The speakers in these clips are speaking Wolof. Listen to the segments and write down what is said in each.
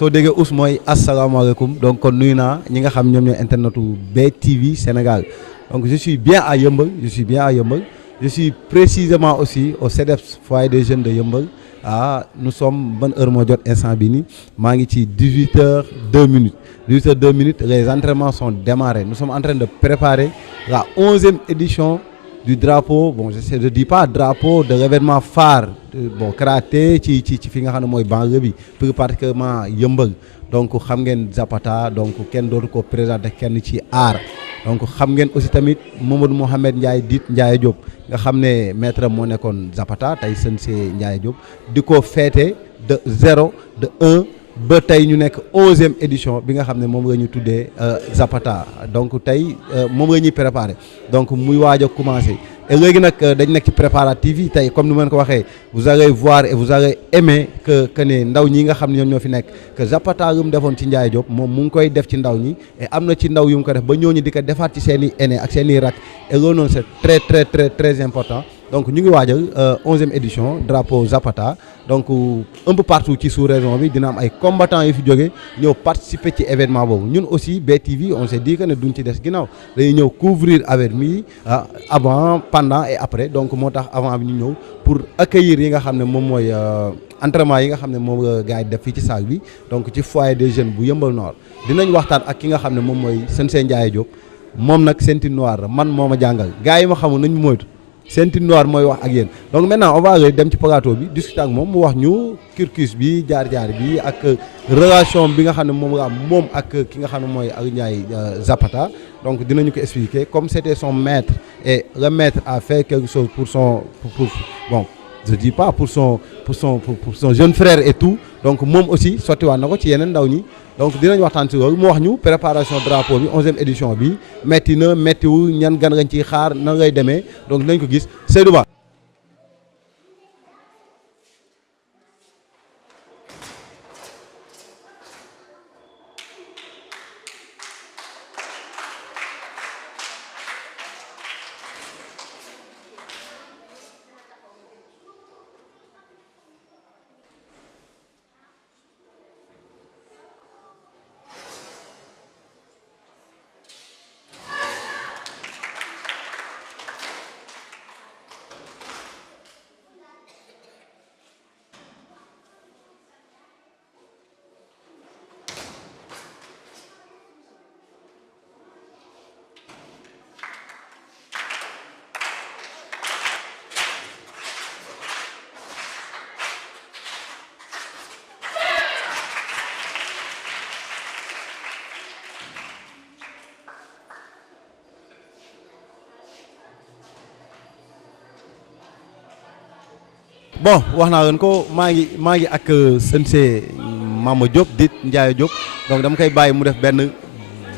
soo déggee us mooy asalaamaaleykum donc kon nuyu naa ñi nga xam ñoom ñooy internetu BTV Sénégal donc je suis bien à Yeumbeul je suis précisément aussi au CEDEPS foyer des jeunes de Yeumbeul nous sommes ban heure moo jot instant bi nii maa ngi ci 18h02 18h02 les entraînements sont démarrés nous sommes en train de préparer la 11e édition du drapeau bon je dis pas drapeau de l'événement phare bon karaté ci fi nga xam ne mooy banlieue bi plus particulièrement Yeumbeul donc xam ngeen Zapata donc kenn dootu ko présenté kenn ci art donc xam ngeen aussi tamit Mamadou Mohamed Ndiaye dit Ndiaye Diop nga xam ne maître moo nekkoon Zapata tey Sensei Ndiaye Diop di ko féete de 0 de 1 ba tey ñu nekk 11e édition bi nga xam ne moom la ñu tuddee Zapata donc tey moom la ñuy préparé donc muy waaj a commencé et léegi nag dañ nekk ci préparatifs yi tey comme ni ma leen ko waxee vous allez voir et vous allez aimer que ne ndaw ñi nga xam ne ñoom ñoo fi nekk que Zapata lu mu defoon ci Ndiaye Diop moom mu ngi koy def ci ndaw ñi et am na ci ndaw yu mu ko def ba ñooñu di ko defaat ci seen i aîné ak seen i rak et loolu noonu c'est très important donc ñu ngi waajal 11e édition drapeau Zapata donc un peu partout ci sous-région bi dina am ay combattants yu fi jógee ñëw participer ci événement boobu ñun aussi BTV on s'est dit que ne duñ ci des ginnaaw dañuy ñëw couvrir événement yi avant pendant et après donc moo tax avant bi ñu ñëw pour accueillir yi nga xam ne moom mooy entraînement yi nga xam ne moom la gars yi def fii ci salle bi donc ci foyer des jeunes bu Yeumbeul Nord dinañ waxtaan ak ki nga xam ne moom mooy Sensei Ndiaye Diop moom nag ceinture noire man moo ma jàngal gars yi ma xamul nañ moytu ceinture noire mooy wax ak yéen donc maintenant on va dem ci plateau bi discuter ak moom mu wax ñu cursus bi jaar-jaar bi ak relation bi nga xam ne moom la am moom ak ki nga xam ne mooy ak Ndiaye Zapata donc dinañu ko expliquer comme c'était son maître et le maître a fait quelque chose pour bon je dis pas pour son jeune frère et tout donc moom aussi sottiwaat na ko ci yeneen ndaw ñi donc dinañ waxtaan ci loolu mu wax ñu préparation drapeau bi 11e édition bi metti na méttiwul ñan gan ngañ ciy xaar nan ngay demee donc dinañ ko gis Seydou Ba. bon wax naa leen ko maa ngi ak Sensei Mama Diop dit Ndiaye Diop donc dama koy bàyyi mu def benn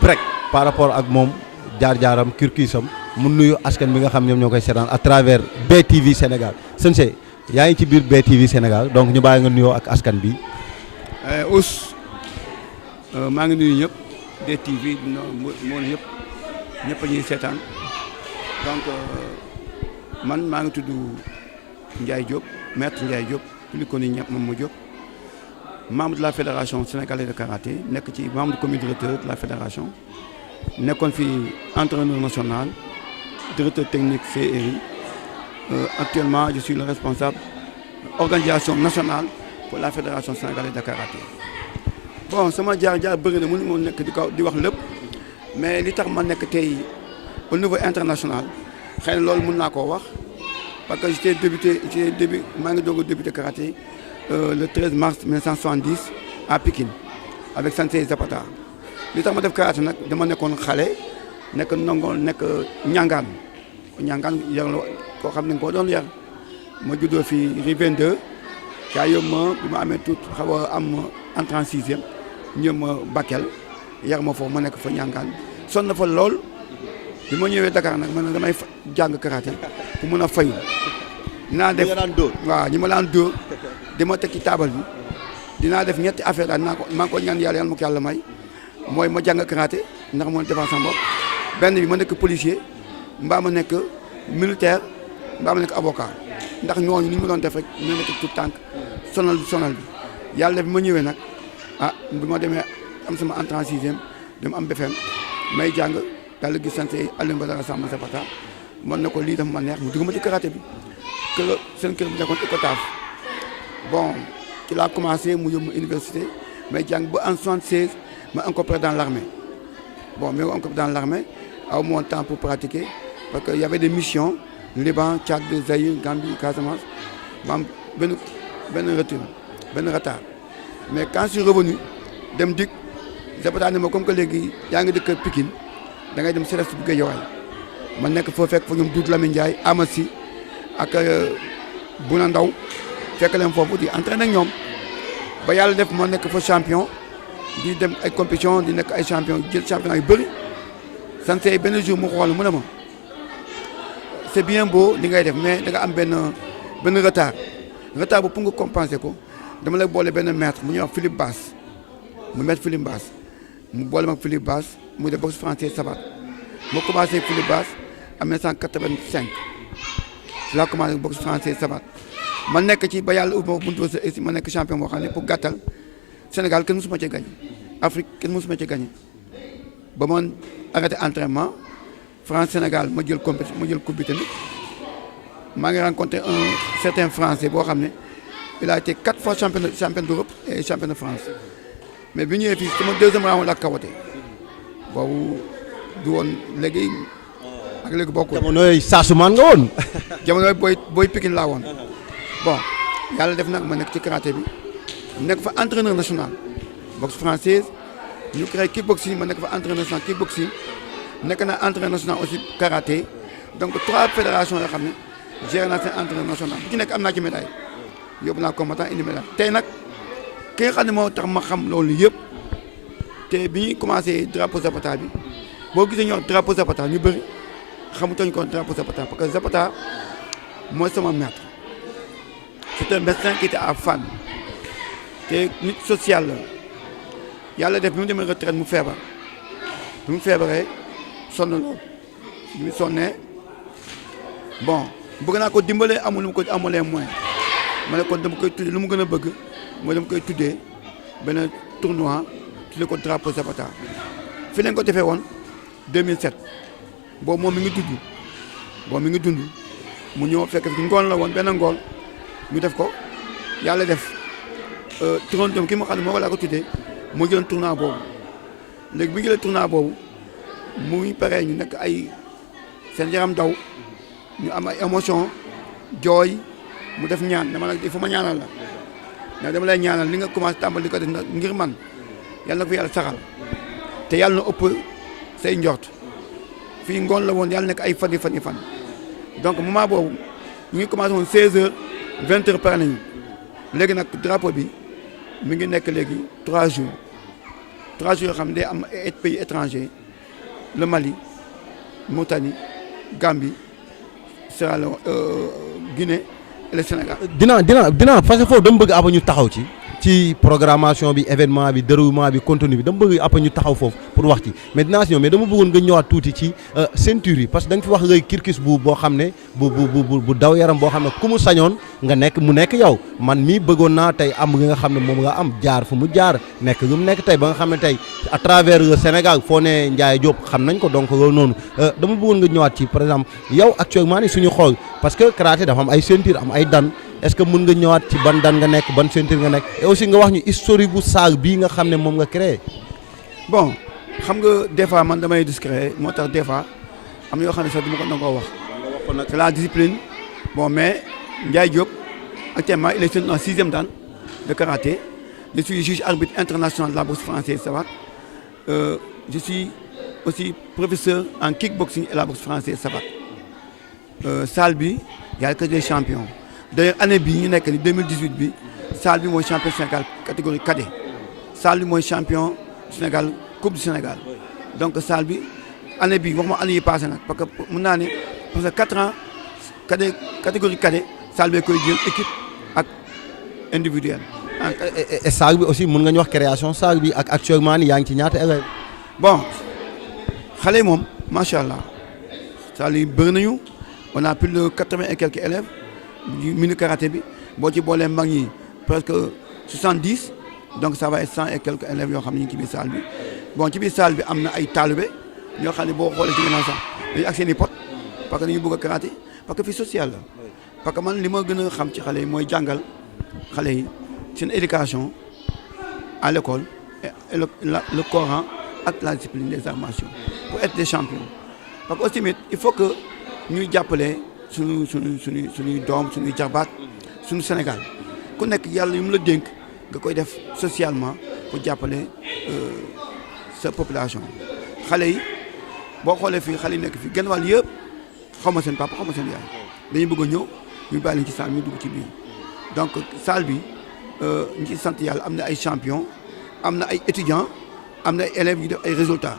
break par rapport ak moom jaar-jaaram cursusam mu nuyu askan bi nga xam ñoom ñoo koy seetaan à travers BTV Sénégal Sensei yaa ngi ci biir BTV Sénégal donc ñu bàyyi nga nuyoo ak askan bi. maa ngi nuyu ñëpp BTV moom ñëpp a ñuy seetaan donc man maa ngi tudd Ndiaye Diop. Maître Ndiaye Diop plus connu Mama Diop membre de la fédération sénégalaise de karaté nekk ci membre du comité directeur de la fédération nekkoon fi entraîneur national directeur technique CRI actuellement je suis le responsable organisation nationale pour la fédération sénégalaise de karaté. bon sama jaar-jaar bëri na mënu ma nekk di wax lépp mais li tax ma nekk tey au niveau international xëy na loolu mën naa koo wax. Parce que maa ngi doog a débuté karaté le 13 mars 1970 à Pikine avec Sensei Zapata li tax ma def karaté nag dama nekkoon xale nekk ndongo nekk ñangaan yar la koo xam ne nga koo doon yar ma juddoo fi Rue 22 kaa yóbbu ma bi ma amee tout xaw a am entrée en sixième ñëw ma Bakel yar ma foofu ma nekk fa ñangaan sonn na fa lool. bi ma ñëwee Dakar nag man damay jàng karaté pour mën a fayu dinaa def waaw ñi ma daan dóor dama teg ci taabal bi dinaa def ñetti affaire daal maa ngi ko ñaan yàlla ma ko yàlla may mooy ma jàng karaté ndax moo defar sama bopp benn bi ma nekk policier mbaa ma nekk militaire mbaa ma nekk avocat ndax ñooñu ni ñu ma doon def rek ñu nekk tout tànk sonal bi yàlla def bi ma ñëwee nag bi ma demee am sama entrée en sixième dem am BFM may jàng daal di gis sant Alioune Badara Samba Zapata mën na ko lii dafa ma neex mu dugg ma ci karaté bi kër seen kër bi nekkoon Icotaf bon ci laa commencé mu yóbbu université may jàng ba en 76 ma incorporé dans l'armée bon mais incorporé dans l'armée aw mon temps pour pratiquer parce que y avait des missions Liban Tchad Zaïre Gambie Casamance ma am benn retard mais quand je suis revenu dem dik Zapata ne ma comme que léegi yaa ngi dëkk Pikine da ngay dem Céleste bu Guédiawaye ma nekk foo fekk fa ñoom Doudou Lamine Ndiaye Amassi ak Bouna Ndaw fekk leen foofu di entraîner ak ñoom ba yàlla def ma nekk fa champion di dem ay compétition di nekk ay champion jël champion yu bëri sant benn jour mu xool mu ne ma c'est bien beau li ngay def mais da nga am benn retard bu pour nga compenser ko dama lay boole benn maître mu ñuy wax Philippe Bass mu maître Philippe Bass mu boole ma Philippe Bass mu def boxe français sabat ma commencé Philippe Bass en 1985 laa commencé boxe français sabat ma nekk ci ba yàlla ubbi ma buntu aussi ma nekk champion boo xam ne pour gàttal Sénégal kenn mësuma ci gagné Afrique kenn mësuma ci gagné ba ma arrêté entraînement France Sénégal ma jël compétition ma jël coupe bi tamit maa ngi rencontré un certain Français boo xam ne il a été 4 fois champion d'Europe et champion de France mais bi ñëwee fii sama deuxième round la kawote boobu du woon léegi ak léegi bokkul. jamono yooyu saasumaan nga woon. jamono yooyu booy Pikine laa woon bon yàlla def nag ma nekk ci karaté bi nekk fa entraîneur national boxe française ñu créé kickboxing ma nekk fa entraîneur national kickboxing nekk na entraîneur national aussi karaté donc 3 fédérations yoo xam ne géré naa seen entraîneur national bu ci nekk am naa ci médaille yóbbu naa combattant indi médaille tey nag ki nga xam ne moo tax ma xam loolu yëpp te bi ñuy commencé drapeau Zapata bi boo gisee ñu wax drapeau Zapata ñu bëri xamutoon ko drapeau Zapata parce que Zapata mooy sama maître c'est un médecin qui était à Fann te nit social la yàlla def bi mu demee retraite mu feebar bi mu feebaree sonn lool bi mu sonnee bon bëgg naa ko dimbalee amul lu mu ko amulee moyen ma ne kon dama koy tuddee lu mu gën a bëgg mooy dama koy tuddee benn tournoi tuddee ko drapeau Zapata fi leen ko defee woon 2007 boobu moom mi ngi dund mu ñëw fekk fi ngoon la woon benn ngoon ñu def ko yàlla def turandoom ki ma xam ne moo ko laa ko tuddee mu jëloon tournoi boobu léegi bi jëlee tournoi boobu muy paree ñu nekk ay seen yaram daw ñu am ay émotion jooy mu def ñaan dama nag il faut ma ñaanal la mais dama lay ñaanal li nga commencé tàmbali di ko def ngir man yàlla na ko yàlla saxal te yàlla na ëpp say njort fii ngoon la woon yàlla nekk ay fan donc moment boobu ñu ngi commencé woon 16h 20h pare nañu léegi nag drapeau bi mi ngi nekk léegi 3 jours yoo xam ne day am ay pays étrangers le Mali Mauritanie Gambie Sierra Leone Guinée et le Sénégal. dinaa parce que foofu dama bëgg ñu taxaw ci programmation bi événement bi déroulement bi contenu bi dama bëgg après ñu taxaw foofu pour wax ci mais dinaa si ñëw mais dama bëggoon nga ñëwaat tuuti ci ceinture yi parce que da nga fi wax ngay kirkis boo xam ne bu daw yaram boo xam ne ku mu sañoon mu nekk yow man mii bëggoon naa tey am nga xam ne moom nga am jaar fu mu jaar nekk lu mu nekk tey ba nga xam ne tey à travers le Sénégal foo ne Ndiaye Diop xam nañ ko donc loolu noonu dama bëggoon nga ñëwaat ci par exemple yow actuellement ni suñu xool parce que karaté dafa am ay ceinture am ay dan est-ce que mën nga ñëwaat ci ban dan nga nekk ban ceinture nga nekk et aussi nga wax ñu historique bu saag bii nga xam ne moom nga créé. bon xam nga des fois man damay discret moo tax des fois am na yoo xam ne sax du ma ko nangoo wax. c'est la discipline bon mais Ndiaye Diop actuellement il est en 6e dan de karaté je suis juge arbitre international de la boxe française sabat je suis aussi professeur en kickboxing et la boxe française sabat salle bi y a que des champions. d'ailleurs année bii ñu nekk ni 2018 bi salle bi mooy champion Sénégal catégorie cadet salle bi mooy champion Sénégal coupe du Sénégal donc salle bi année bii waxuma année yi passé nag parce que mën naa ne parce que 4 ans cadet catégorie cadet salle bi koy jël équipe ak individuel. et salle bi aussi mën nga ñu wax création salle bi ak actuellement ni yaa ngi ci ñaata élèves. bon xale yi moom macha allah salle yi bëri nañu on a plus de 80 et quelques élèves. mini karaté bi boo ci boolee mag ñi presque 70 donc ça va être 100 et quelques élèves yoo xam ne ñu ngi ci biir salle bi bon ci biir salle bi am na ay talibé ñoo xam ne boo xoolee ci ginnaaw sax dañuy ak seen i pot parce que dañuy bëgg a karaté parce que fii social la parce que man li ma gën a xam ci xale yi mooy jàngal xale yi seen éducation à l'école et le Coran ak la discipline des arts martiaux pour être des champions parce que aussi tamit il faut que ñuy jàppale suñuy doom suñuy jarbaat suñu Sénégal ku nekk yàlla yu mu la dénk nga koy def socialement pour jàppale sa population xale yi boo xoolee fii xale yi nekk fii genn wàll yëpp xaw ma seen papa xaw ma seen yaay dañuy bëgg a ñëw ñu bàyyi leen ci salle ñu dugg ci biir donc salle bi ñu ci sant yàlla am na ay champions am na ay étudiants am na ay élèves yu def ay résultats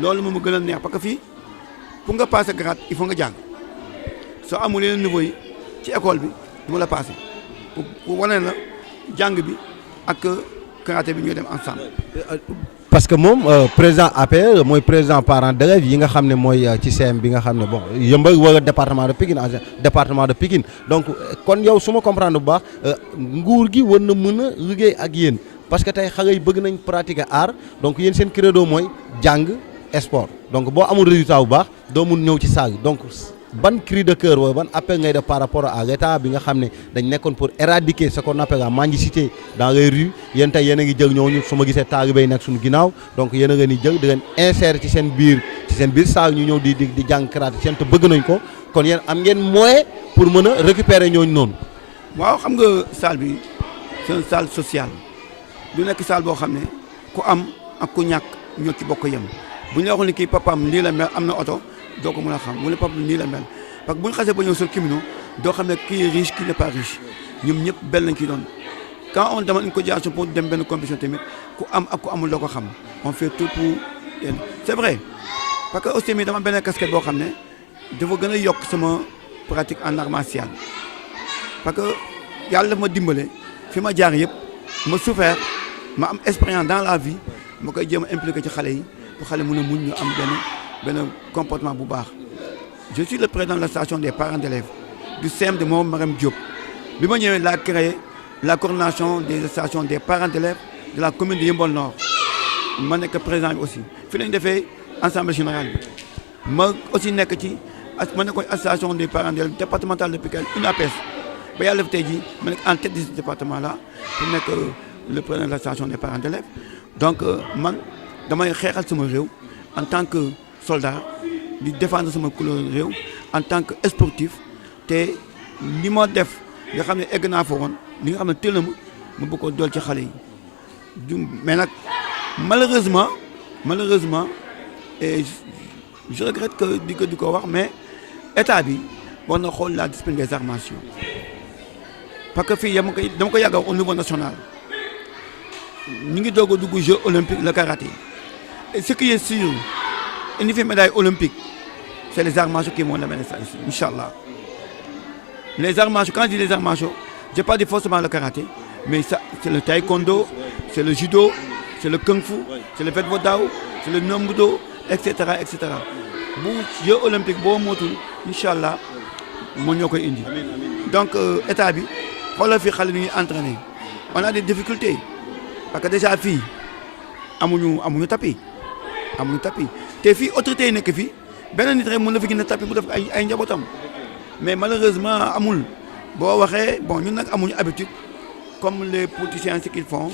loolu moom mu gën a neex parce que fii pour nga passer grade il faut nga jàng soo amul yeneen niveau yi ci école bi du ma la passer pour wane la jàng bi ak karaté bi ñooy dem ensemble. parce que moom président APR mooy président parent d'élèves yi nga xam ne mooy ci CM bi nga xam ne bon Yeumbeul wala département de Pikine donc kon yow su ma comprendre bu baax nguur gi war na mën a liggéey ak yéen parce que tey xale yi bëgg nañ pratiquer art donc yéen seen credo mooy jàng sport donc boo amul résultat bu baax doo mun ñëw ci salle donc ban cri de cœur wala ban appel ngay def par rapport à l'état bi nga xam ne dañ nekkoon pour éradiquer ce qu'on appelle la mendicité dans les rues yéen tey yéen a ngi jël ñooñu su ma gisee taalibe yi nekk suñu ginnaaw donc yéen a ngi jël di leen insérer ci seen biir salle ñu ñëw di jàng karaté seen te bëgg nañ ko kon yéen am ngeen moyen pour mën a récupérer ñooñu noonu. waaw xam nga salle bi c'est une salle sociale du nekk salle boo xam ne ku am ak ku ñàkk ñoo ci bokk yem bu ñu la waxoon ne kii papaam lii la mel am na oto doo ko mën a xam mu ne papa nii la mel parce que bu ñu xasee ba ñëw sol kimono doo xam ne kii est riche kii n'est pas riche ñoom ñëpp benn lañ ciy doon quand on demande une cotisation pour dem benn compétition tamit ku am ak ku amul doo ko xam on fait tout pour c'est vrai parce que aussi tamit dama benn casquette boo xam ne dafa gën a yokk sama pratique en art martial parce que yàlla daf ma dimbale fi ma jaar yëpp ma souffert ma am expérience dans la vie ma koy jéem a impliqué ci xale yi pour xale mën a muñ ñu am benn comportement bu baax. Je suis le président de l'association des parents d'élèves du CEM de Mame Maram Diop bi ma ñëwee laa créé la coordination des associations des parents d'élèves de la commune de Yeumbeul Nord ma nekk président bi aussi fi lañ defee assemblée générale bi ma aussi nekk ci ma nekkoon association des parents d'élèves départementale de Pikine UNAPES ba yàlla def tey jii ma nekk en tête de ce département là pour nekk le président de l'association des parents d'élèves donc man damay xeexal sama réew en tant que soldat di défendre sama couleur réew en tant que sportif te li ma def nga xam ne egg naa fa woon li nga xam ne teel na ma bëgg ko dool ci xale yi mais nag malheureusement et je regrette que di ko wax mais état bi war na xool la discipline des arts martiaux parce que fii dama ko yàgg au niveau national ñu ngi doog a dugg Jeux olympiques le karaté et ce qui est sûr indi fi médaille olympique c'est les arts martiaux qui vont l'amener ça ici Inch'Allah. Les arts martiaux, quand je dis les arts martiaux, je pas dit forcément le karaté, mais ça, c'est le taekwondo, c'est le judo, c'est le kung fu, c'est le Faites Vos Dao, c'est le Nombudo, etc. bu Jeux olympiques boo mootul Inch'Allah moo ñoo koy indi. Donc état bi xoolal fi xale ni ñuy entraîner on a des difficultés parce que déjà fii amuñu tapis te fii autorités yi nekk fii benn nit rek mën na fi gën a tapis mu def ay njabootam mais malheureusement amul boo waxee bon ñun nag amuñu habitude comme les politiciens ce qu'ils font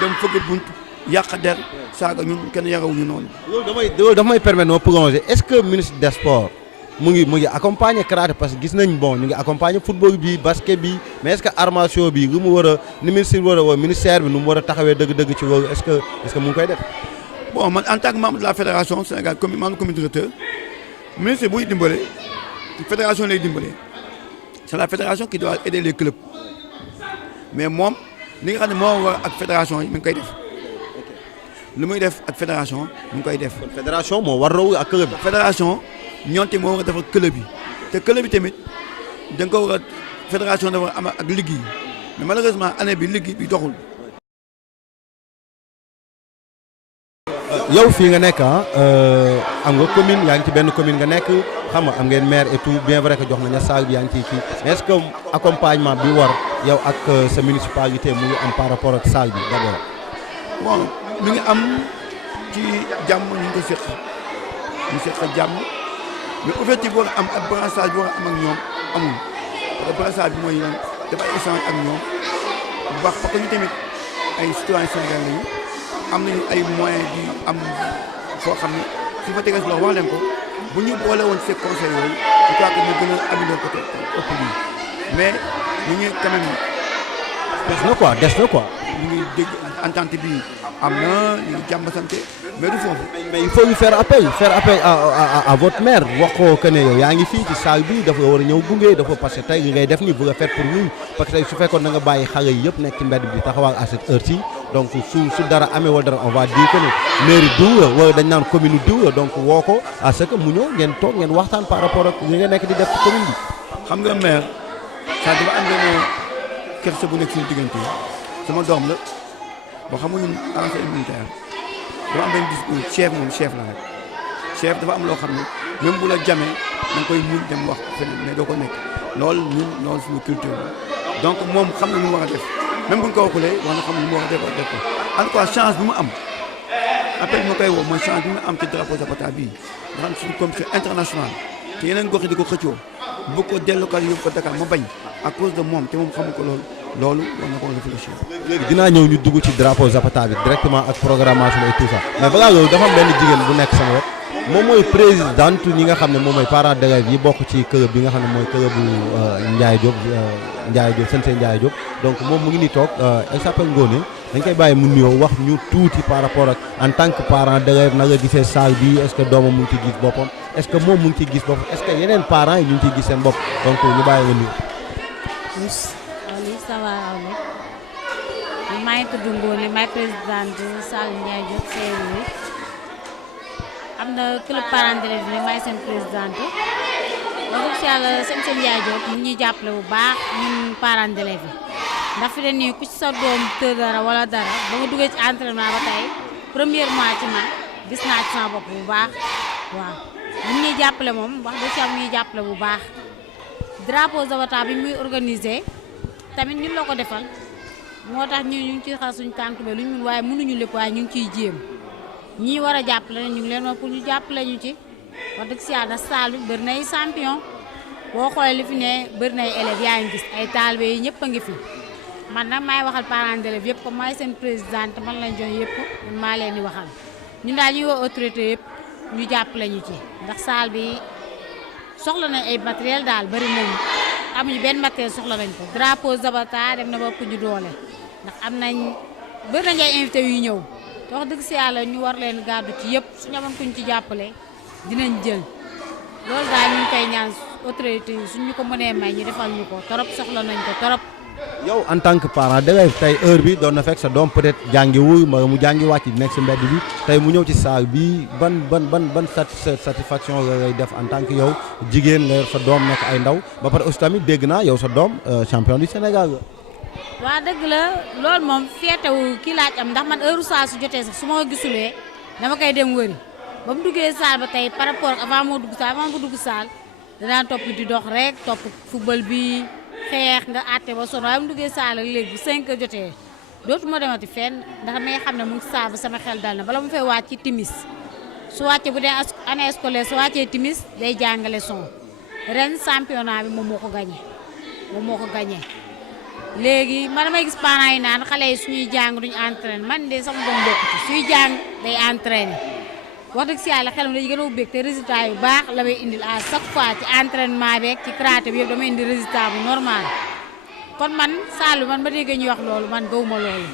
dem fëgg bunt yàq der saaga ñun kenn yarawuñu noonu. loolu dafa may permettre ma prolonger est-ce que ministre des sports mu ngi accompagner karaté parce que gis nañ bon ñu ngi accompagner football bi basket bi mais est-ce que arts martiaux bi lu mu war a ni ministère bi nu mu war a taxawee dëgg-dëgg ci loolu est-ce que mu ngi koy def. bon man en tant que membre de la fédération Sénégal comme membre comité directeur ministre buy dimbale fédération lay dimbale c'est la fédération qui doit aider les clubs mais moom li nga xam ne moo war ak fédération yi mi ngi koy def lu muy def ak fédération mi ngi koy def. fédération moo war raw ak club bi. fédération ñoonte moo war a def ak club yi te club yi tamit da nga ko war a fédération dafa am ak ligue yi mais malheureusement année bi ligue bi doxul. yow fii nga nekk am nga commune yaa ngi ci benn commune nga nekk xam nga am ngeen maire et tout bien vrai que jox nañu salle bi yaa ngi ciy kii mais est-ce que accompagnement bi war yow ak sa municipalité mu ngi am par rapport ak salle bi d'abord. bon mi ngi am ci jàmm ñu ngi ko seq ñu seq jàmm mais ouverture boo am ak brassage boo am ak ñoom amul parce que brassage bi mooy yoon dafa ay échange ak ñoom bu baax parce que ñu tamit ay citoyens sénégalais lañu am nañu ay moyens di am foo xam ne su fa tegee si loxo wax leen ko bu ñu boole woon ces conseils yooyu je crois que ñu gën a améliorer côté ëpp lii mais ñu ngi quand même des na quoi. ñu ngi dégg entente bi am na ñu ngi jàmm santé mais du foofu. mais il faut ñu faire appel à votre maire wax ko que ne yow yaa ngi fii ci salle bi dafa war a ñëw gunge dafa parce que tey li ngay def nii bëgg a faire pour ñun parce que tey su fekkoon na nga bàyyi xale yi yëpp nekk ci mbedd bi taxawal à cette heure ci donc su dara amee wala dara on va dire que ne mairie diw la wala dañ naan commune diw la donc woo ko à ce que mu ñëw ngeen toog ngeen waxtaan par rapport ak li nga nekk di def ci commune bi. xam nga maire ça dafa am benn kersa bu nekk suñu diggante sama doom la boo xam nga ñun ancien militaire dafa am benn discours chef moom chef la rek chef dafa am loo xam ne même bu la jamee da nga koy muñ dem wax feneen mais doo ko nekk loolu ñun loolu suñu culture la donc moom xam na lu mu war a def même bu ñu ko waxulee war na xam lu mu war a def ko en tout cas chance bi mu am après ma koy woo mooy chance bi mu am ci drapeau Zapata bii nga xam suñu commission internationale te yeneen gox yi di ko xëccoo bu ko délocaliser yóbbu ko Dakar ma bañ à cause de moom te moom xamu ko loolu war na ko réfléchir. léegi dinaa ñëw ñu dugg ci drapeau Zapata bi directement ak programmation et tout ça mais balaa loolu dafa am benn jigéen bu nekk sama wet moom mooy présidente ñi nga xam ne moom mooy parents d'élèves yi bokk ci club bi nga xam ne mooy club bu Ndiaye Diop Sensei Ndiaye Diop donc moom mu ngi nii toog elle s'appelle Ngoné dañ koy bàyyi mu nuyoo wax ñu tuuti par rapport ak en tant que parent d'élève na nga gisee salle bi est-ce que doomam mu ngi ciy gis boppam est-ce que moom mu ngi ciy gis boppam est-ce que yeneen parents yi ñu ngi ciy gis seen bopp donc ñu bàyyi nga nuyu. oui ça va maa ngi tudd Ngoné maay présidente salle Ndiaye Diop CRO am na club parents d'élèves bi maay seen présidente wax dëgg si yàlla Sensei Ndiaye Diop mu ñuy jàppale bu baax ñun parents d'élèves yi ndax fi de nii ku ci sa doom të dara wala dara ba nga duggee ci entraînement ba tey premier mois ci man gis naa ci sama bopp bu baax waaw mu ñuy jàppale moom wax dëgg si yàlla mu ñuy jàppale bu baax drapeau Zapata bi muy organiser tamit ñun la ko defal moo tax ñu ngi ciy xar suñu tànk ba lu ñu mun waaye mënuñu lépp waaye ñu ngi ciy jéem ñii war a jàppale ñu ngi leen wax pour ñu jàppale ñu ci wax dëgg si yàlla salle bi bëri na ay champion boo xoolee li fi ne bëri na ay élèves yaa ngi gis ay taalibe yi ñëpp a ngi fi man nag maay waxal parents d'élèves yëpp comme maay seen présidente man lañ jox yëpp man maa leen di waxal ñun daal ñuy woo autorité yëpp ñu jàppale ñu ci ndax salle bi soxla nañ ay matériel daal bëri nañu amuñu benn matériel soxla nañ ko drapeau Zapata dem na ba ëpp ñu doole ndax am nañ bëri nañ ay invité yu ñëw te wax dëgg si yàlla ñu war leen gàddu ci yëpp suñu amoon kuñ ci jàppale dinañ jël loolu daal ñu ngi koy ñaan autorité yi suñu ko mënee may ñu defal ñu ko torop soxla nañ ko torop. yow en tant que parent d'élève tey heure bi doon na fekk sa doom peut-être jàngiwul ma mu jàngi wàcc nekk si mbedd bi tey mu ñëw ci salle bi ban satisfaction la lay def en tant que yow jigéen nga yor sa doom nekk ay ndaw ba pare aussi tamit dégg naa yow sa doom champion du Sénégal la. waa dëgg la loolu moom feetewu kii laaj am ndax man heure saa su jotee sax su ma ko gisulee dama koy dem wëri ba mu duggee salle ba tey par rapport avant moo dugg salle danaa topp di dox rek topp football bi xeex nga àtte ba sonn waaye mu duggee salle ak léegi bu 5 heures jotee dootuma demati fenn ndax may xam ne mu ngi salle ba sama xel dal na bala mu fay wàcc ci timis su wàccee bu dee année scolaire su wàccee timis day jàngale son ren championnat bi moom moo ko gagné léegi man damay gis parents yi naan xale yi suñuy jàng duñu entraîné man de sama doom bokk ci suy jàng day entraîné wax dëgg si yàlla xelam day gën a ubbeek te résultat yu baax la may indil à chaque fois ci entraînement beeg ci karaté bi yëpp damay indi résultat bu normal kon man Saalum man ba déggee ñuy wax loolu man gawuma loolu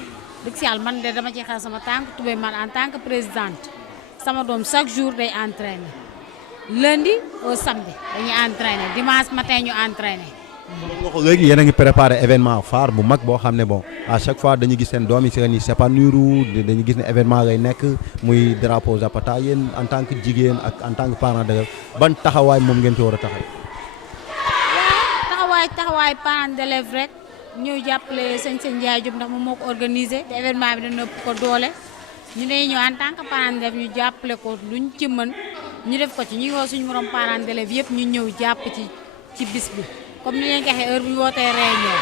dëgg si yàlla man de dama ci xel sama tànk tubéy man en tant que présidente sama doom chaque jour day entraîné lundi au samedi dañuy entraîné dimanche matin ñu entraîné. nga ko léegi yéen a ngi préparé événement phare bu mag boo xam ne bon à chaque fois dañuy gis seen doom yi seen i s'épanouir dañuy gis ne événement lay nekk muy drapeau Zapata yéen en tant que jigéen ak en tant que parent d'élève ban taxawaay moom ngeen fi war a taxaw. waaw taxawaay parent d'élève rek ñëw jàppale Sensei Ndiaye Diop ndax moom moo ko organisé te événement bi dana ëpp ko doole ñu ne ñëw en tant que parent d'élève ñu jàppale ko luñ ci mën ñu def ko ci ñu woo suñu morom parent d'élève yëpp ñu ñëw jàpp ci bis bi. comme ni leen ko waxee heure bu ñu wootee réunion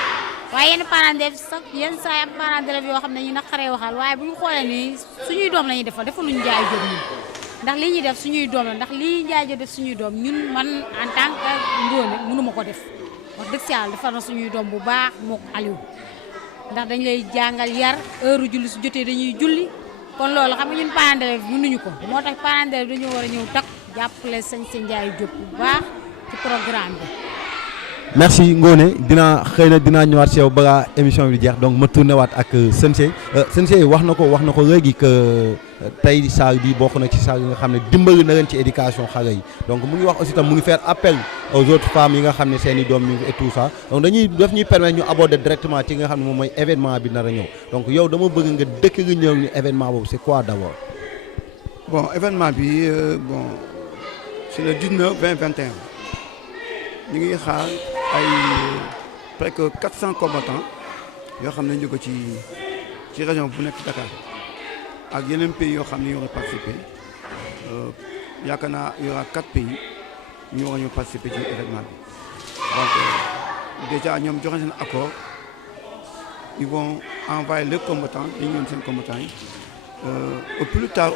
waaye yenn parents d'élèves sax yenn saa yi am parents d'élèves yoo xam ne ñu naqaree waxal waaye bu ñu xoolee nii suñuy doom la ñuy defal defaluñu Ndiaye Diop ñun ndax li ñuy def suñuy doom la ndax lii Ndiaye Diop def suñuy doom ñun man en tant que Ngoné mënuma ko def wax dëgg si yàlla defal na suñuy doom bu baax mook Aliou ndax dañ lay jàngal yar heure julli su jotee dañuy julli kon loolu xam nga ñun parents d'élèves mënuñu ko moo tax parents d'élèves dañoo war a ñëw takk jàppale sañ si Ndiaye Diop bu baax ci programme bi. merci Ngoné dinaa ñëwaat si yow balaa émission bi di jeex donc ma tourné waat ak Sensei wax na ko léegi que tey saal bi bokk na ci saal yi nga xam ne dimbali na leen ci éducation xale yi donc mu ngi wax aussi tam mu ngi faire appel aux autres femmes yi nga xam ne seen i doom ñu ngi et tout ça donc daf ñuy permettre ñu aborder directement ci nga xam ne moom mooy événement bi nar a ñëw donc yow dama bëgg nga dëkk nga ñëw ni événement boobu c'est quoi d'abord. bon événement bi c'est le 19 20 21 ñu ngi xaar ay presque 400 combattants yoo xam ne ñu ko ci région bu nekk Dakar ak yeneen pays yoo xam ne ñoo ngi participer yaakaar naa y aura 4 pays ñoo war a participer ci événement bi donc déjà ñoom joxe seen accord ils vont envoyer les combattants dañu ñëw seen combattants yi au plus tard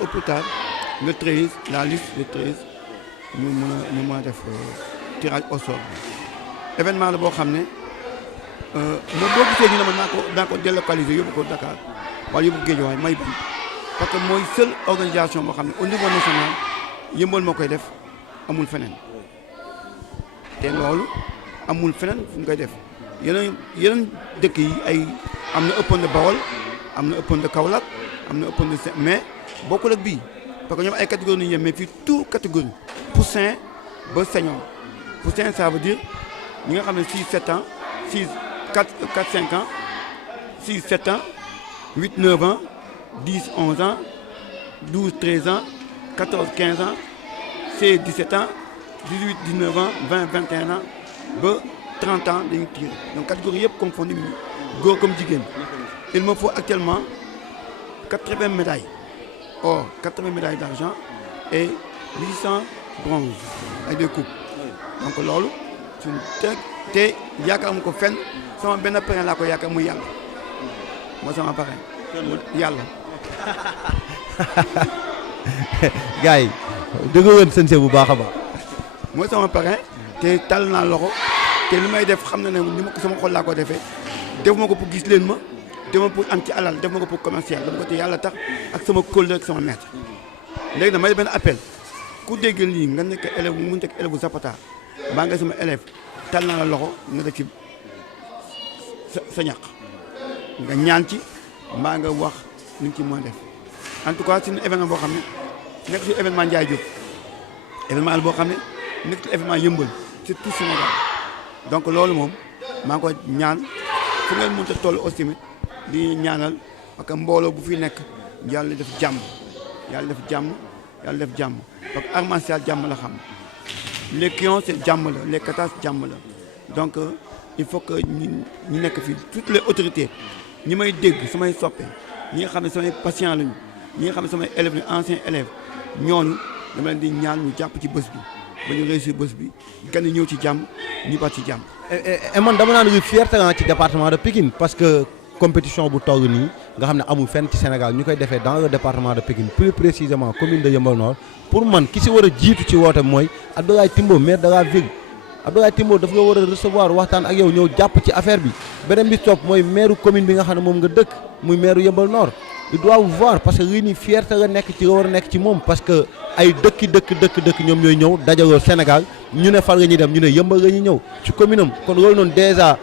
le 13 la liste de 13 ñu mën a def tirage au sort événement la boo xam ne moom boo gisee ñu ne ma naa ko délocaliser yóbbu ko Dakar wala yóbbu Guédiawaye may bañ parce que mooy seule organisation boo xam ne au niveau national Yeumbeul moo koy def amul feneen te loolu amul feneen fu mu koy def yeneen dëkk yi ay am na ëppoon de Bawol am na ëppoon de Kaolack am na ëppoon de mais bokkul ak bii parce que ñoom ay catégorie nañu yem mais fii tout catégorie poussin ba senior poussin ça veut dire ñi nga xam ne 6 7 ans 4 5 ans 6 7 ans 8 9 ans 10 11 ans 12 13 ans 14 15 ans 16 17 ans 18 19 ans 20 21 ans ba 30 ans dañuy tiré donc catégorie yëpp confondu góor comme jigéen il me faut actuellement 80 médailles or 80 médailles d'argent et 800 bronze ak des coupes donc loolu suñu te yaakaar mu ko fenn sama benn parrain laa ko yaakaar muy yàlla moo sama parrain yàlla. gars yi dëgg woon Sensei bu baax a baax. mooy sama parrain te tàll naa loxo te li may def xam na ne ni ma ko sama xol laa ko defee def ma ko pour gis leen ma def ma pour am ci alal def ma ko pour commercial def ma ko te yàlla tax ak sama kóol ak sama maître léegi nag may benn appel ku dégg lii nga nekk élève mu nekk élève bu Zapata mbaa nga sama élève tàll naa la loxo nga def ci sa ñaq nga ñaan ci mbaa nga wax li nga ci mën a def en tout cas c'est un événement boo xam ne nekk ci événement Ndiaye Diop événement la boo xam ne nekk ci événement Yeumbeul c'est tout Sénégal donc loolu moom maa ngi ko ñaan fu ngeen mënut a toll aussi tamit di ñaanal parce que mbooloo bu fi nekk yàlla def jàmm yàlla def jàmm yàlla def jàmm parce que arts martiaux jàmm la xam les kions c'est jàmm la les katas jàmm la donc il faut que ñu nekk fii toutes les autorités ñi may dégg samay soppe ñi nga xam ne samay patients lañu ñi nga xam ne samay élèves lañu anciens élèves ñooñu dama leen di ñaan ñu jàpp ci bés bi ba ñu réussir bés bi gan ñëw ci jàmm ñu baat ci jàmm. et man dama naan lu fierté ci département de Pikine parce que compétition bu toll nii nga xam ne amul fenn ci Sénégal ñu koy defee dans le département de Pikine plus précisément commune de Yeumbeul Nord pour man ki si war a jiitu ci woote mooy Abdoulaye Timbo maire de la ville. Abdoulaye Timbo daf nga war a recevoir waxtaan ak yow ñëw jàpp ci affaire bi beneen bi topp mooy maire commune bi nga xam ne moom nga dëkk muy maire Yeumbeul Nord il doit vous voir parce que lii nii fierté la nekk ci nga war a nekk ci moom parce que ay dëkk ñoom ñooy ñëw dajaloo Sénégal ñu ne fan la ñuy dem ñu ne Yeumbeul la ñuy ñëw ci commune am kon loolu noonu déjà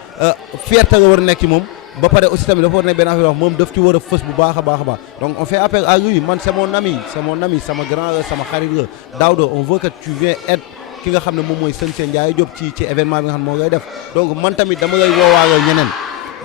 fierté la war a nekk ci moom ba pare aussi tamit dafa war a nekk benn affaire wax moom daf ci war a fës bu baax a baax donc on fait appel à lui man c'est mon ami sama grand la sama xarit la Daouda on veut que tu viennes aide ki nga xam ne moom mooy Sensei Ndiaye Diop ci événement bi nga xam ne moo ngay def donc man tamit dama lay woowaale ñeneen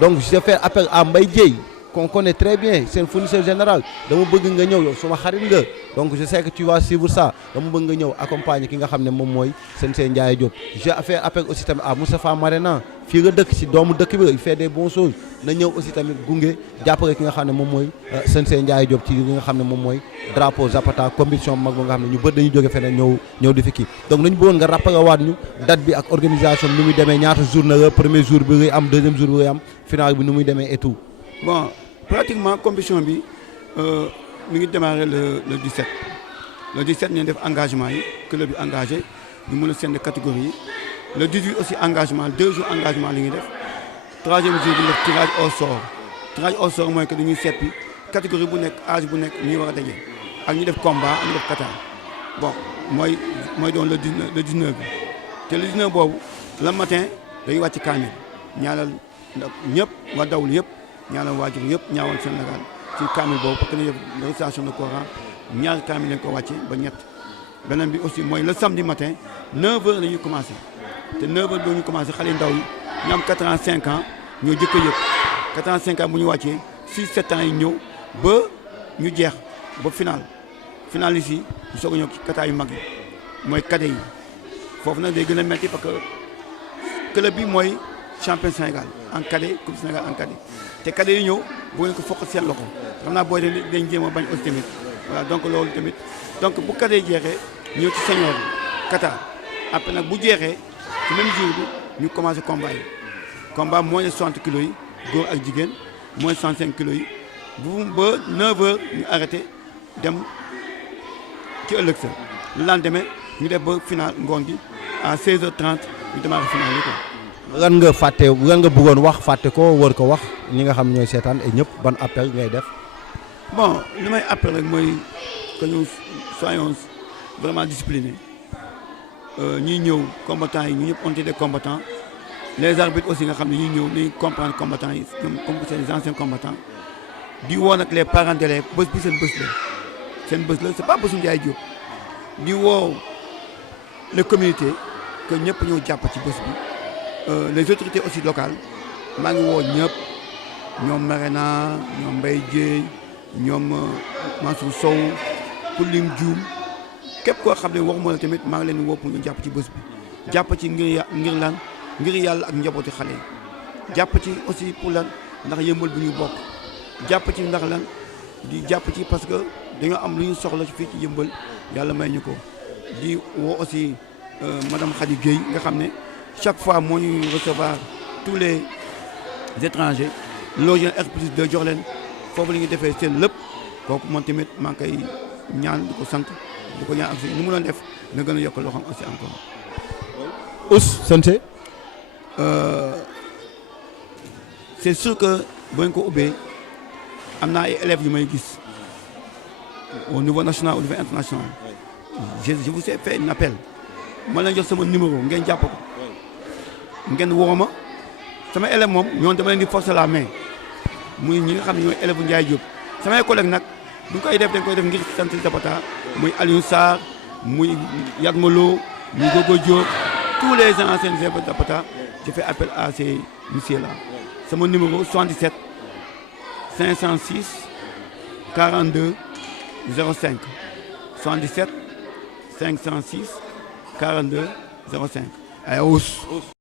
donc je fais appel à Mbaye Dieye qu'on connaît très bien seen fournisseur général dama bëgg nga ñëw yow suma xarit nga donc je sais que tu vas suivre ça dama bëgg nga ñëw accompagner ki nga xam ne moom mooy Sensei Ndiaye Diop. j'ai fait appel aussi tamit à Moustapha Marena fii nga dëkk si doomu dëkk bi il fait des bonnes choses na ñëw aussi tamit gunge jàppale ki nga xam ne moom mooy Sensei Ndiaye Diop ci li nga xam ne moom mooy drapeau Zapata compétition mag ba nga xam ne ñu bëri dañuy jóge feneen ñëw di fi kii donc nañu bëggoon nga rappelé waat ñu date bi ak organisation bi nu muy demee ñaata journée la premier jour bi ngay am deuxième jour bi ngay am final bi nu muy demee et tout. bon pratiquement compétition bi mi ngi démarré le 17 le 17 ñu def engagement yi club bi engagé ñu mën a seen catégorie yi le 18 aussi engagement 2 jours engagement li ñuy def troisième jour bi def tirage au sort mooy que dañuy seppi catégorie bu nekk âge bu nekk ñuy war a daje ak ñu def combat ak ñu def kata bon mooy doon le 19 bi te le 19 boobu le matin dañuy wàcc kaamil ñaanal ñëpp waa dawlu yëpp ñaanal waajur yëpp ñaawal Sénégal ci kaamil boobu parce que dañuy def récitation de Coran ñaari kaamil lañ ko wàcce ba ñett beneen bi aussi mooy le samedi matin 9h la ñuy commencé te 9h doo ñu commencé xale ndaw yi ñu am 85 ans ñoo jëkk a yëg 85 ans bu ñu wàccee 6-7 ans yi ñëw ba ñu jeex ba final ici ñu soog a ñëw ci kata yu mag yi mooy cadet yi foofu nag day gën a metti parce que club bi mooy champion Sénégal en cadet coupe Sénégal en cadet te cadet yi ñëw boo leen ko fokk seen loxo xam naa booy dañ jéem a bañ aussi tamit voilà donc loolu tamit donc bu cadet yi jeexee ñëw ci senior bi kata après nag bu jeexee ci même jour bi ñu commencé combat moins de 60 kilos yi góor ak jigéen moins de 65 kilos yi bu ba 9h ñu arrêté dem ci ëllëg sa le lendemain ñu def ba final ngoon gi à 16h30 ñu démarré final yi quoi. lan nga bëggoon wax fàtte ko war ko wax ñi nga xam ñooy seetaan et ñëpp ban appel ngay def. bon li may appel rek mooy que ñu soyons vraiment disciplinés ñiy ñëw combattants yi ñu ñëpp on est des combattants les arbitres aussi nga xam ne ñuy ñëw nañu comprendre combattants yi ñoom comme c'est des anciens combattants di woo nag les parents d'élèves bés bi seen bés la c'est pas bésu Ndiaye Diop di woo les communautés que ñëpp ñëw jàpp ci bés bi les autorités aussi locales maa ngi woo ñëpp ñoom Marena ñoom Mbaye Dieye ñoom Mansour Sow pour lim Dioum képp koo xam ne waxuma la tamit maa ngi leen di woo pour ñu jàpp ci bés bi jàpp ci ngir lan ngir yàlla ak njabooti xale yi jàpp ci aussi pour lan ndax yëmbal bi ñu bokk jàpp ci ndax lan di jàpp ci parce que dañoo am lu ñu soxla fii ci yëmbal yàlla may ñu ko di woo aussi madame Khady Gueye nga xam ne chaque fois moo ñuy recevoir tous les étrangers logé R+2 jox leen foofu la ñuy defee seen lépp kooku moom tamit maa ngi koy ñaan di ko sant di ko ñaan ak ni mu doon def na gën a yokk loo xam aussi encore. Sensei. C'est sûr que boo ko ubbee am naa ay élèves yu may gis au niveau national au niveau international je vous ai fait un appel ma leen jox sama numéro ngeen jàpp ko ngeen woo ma sama élève moom ñoom dama leen di forcer la main muy ñi nga xam ne ñooy élève bu Ndiaye Diop samay collègues nag bu ñu koy def dañ koy def ngir sant Zapata muy Aliou Sarr muy Yatma Lo muy Gogo Diop tous les anciens élèves de Zapata je fais appel à ces messieurs-là sama numéro 77 506 42 05 77 506 42 05 ay us